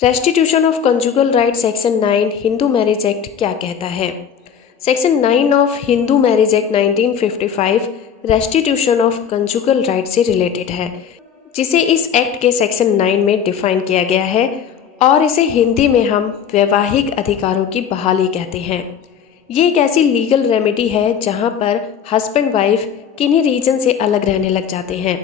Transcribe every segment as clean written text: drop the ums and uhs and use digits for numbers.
Restitution of conjugal right section 9 Hindu marriage act क्या कहता है? Section 9 of Hindu marriage act 1955 restitution of conjugal right से related है, जिसे इस एक्ट के सेक्शन 9 में डिफाइन किया गया है और इसे हिंदी में हम वैवाहिक अधिकारों की बहाली कहते हैं। ये एक ऐसी लीगल रेमेडी है जहां पर हस्बैंड वाइफ किन्हीं रीजन से अलग रहने लग जाते हैं।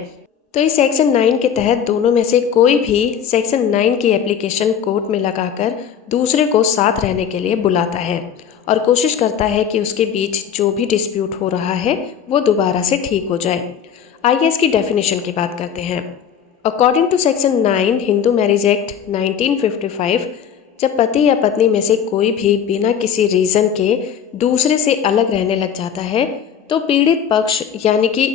तो इस सेक्शन 9 के तहत दोनों में से कोई भी सेक्शन 9 की एप्लीकेशन कोर्ट में लगाकर दूसरे को साथ रहने के लिए बुलाता है और कोशिश करता है कि उसके बीच जो भी डिस्प्यूट हो रहा है वो दोबारा से ठीक हो जाए। आइए इसकी डेफिनेशन की बात करते हैं। According to section 9 Hindu marriage act 1955, जब पति या पत्नी में से कोई भी बिना किसी रीज़न के दूसरे से अलग रहने लग जाता है तो पीड़ित पक्ष यानी कि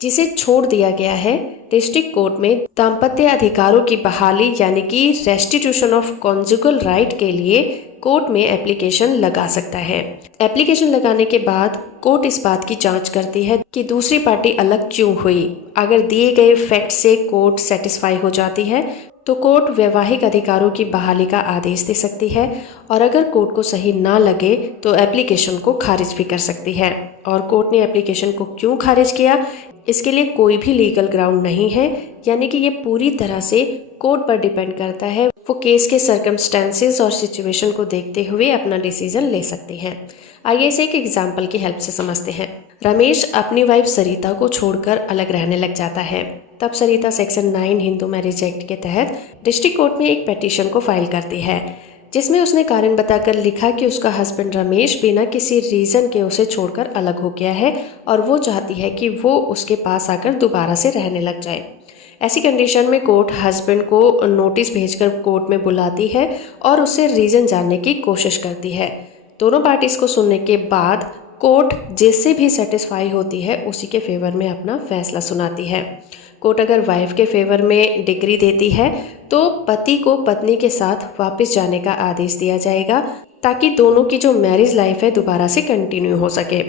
जिसे छोड़ दिया गया है डिस्ट्रिक्ट कोर्ट में दाम्पत्य अधिकारों की बहाली यानी कि रेस्टिट्यूशन ऑफ कॉन्जुगल राइट के लिए कोर्ट में एप्लीकेशन लगा सकता है। एप्लीकेशन लगाने के बाद कोर्ट इस बात की जांच करती है कि दूसरी पार्टी अलग क्यों हुई। अगर दिए गए फैक्ट से कोर्ट सेटिस्फाई हो जाती है तो कोर्ट वैवाहिक अधिकारों की बहाली का आदेश दे सकती है और अगर कोर्ट को सही ना लगे तो एप्लीकेशन को खारिज भी कर सकती है। और कोर्ट ने एप्लीकेशन को क्यों खारिज किया, इसके लिए कोई भी लीगल ग्राउंड नहीं है, यानी कि ये पूरी तरह से कोर्ट पर डिपेंड करता है। वो केस के सर्कमस्टेंसेस और सिचुएशन को देखते हुए अपना डिसीजन ले सकती है। आइए इसे एक एग्जाम्पल की हेल्प से समझते हैं। रमेश अपनी वाइफ सरिता को छोड़कर अलग रहने लग जाता है। तब सरिता सेक्शन 9 हिंदू मैरिज एक्ट के तहत डिस्ट्रिक्ट कोर्ट में एक पिटीशन को फाइल करती है, जिसमें उसने कारण बताकर लिखा कि उसका हस्बैंड रमेश बिना किसी रीज़न के उसे छोड़कर अलग हो गया है और वो चाहती है कि वो उसके पास आकर दोबारा से रहने लग जाए। ऐसी कंडीशन में कोर्ट हस्बैंड को नोटिस भेजकर कोर्ट में बुलाती है और उससे रीज़न जानने की कोशिश करती है। दोनों पार्टीज को सुनने के बाद कोर्ट जिससे भी सेटिस्फाई होती है उसी के फेवर में अपना फैसला सुनाती है। कोर्ट अगर वाइफ के फेवर में डिग्री देती है तो पति को पत्नी के साथ वापस जाने का आदेश दिया जाएगा ताकि दोनों की जो मैरिज लाइफ है दोबारा से कंटिन्यू हो सके।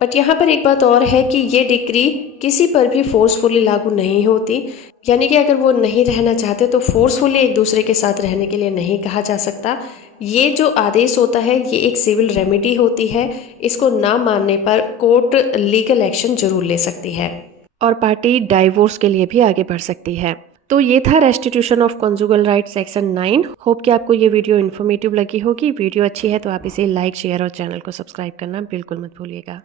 बट यहाँ पर एक बात और है कि ये डिग्री किसी पर भी फोर्सफुली लागू नहीं होती, यानी कि अगर वो नहीं रहना चाहते तो फोर्सफुली एक दूसरे के साथ रहने के लिए नहीं कहा जा सकता। ये जो आदेश होता है ये एक सिविल रेमेडी होती है, इसको ना मानने पर कोर्ट लीगल एक्शन जरूर ले सकती है और पार्टी डाइवोर्स के लिए भी आगे बढ़ सकती है। तो ये था restitution of conjugal right section 9। Hope कि आपको ये वीडियो इन्फॉर्मेटिव लगी होगी। वीडियो अच्छी है तो आप इसे लाइक, शेयर और चैनल को सब्सक्राइब करना बिल्कुल मत भूलिएगा।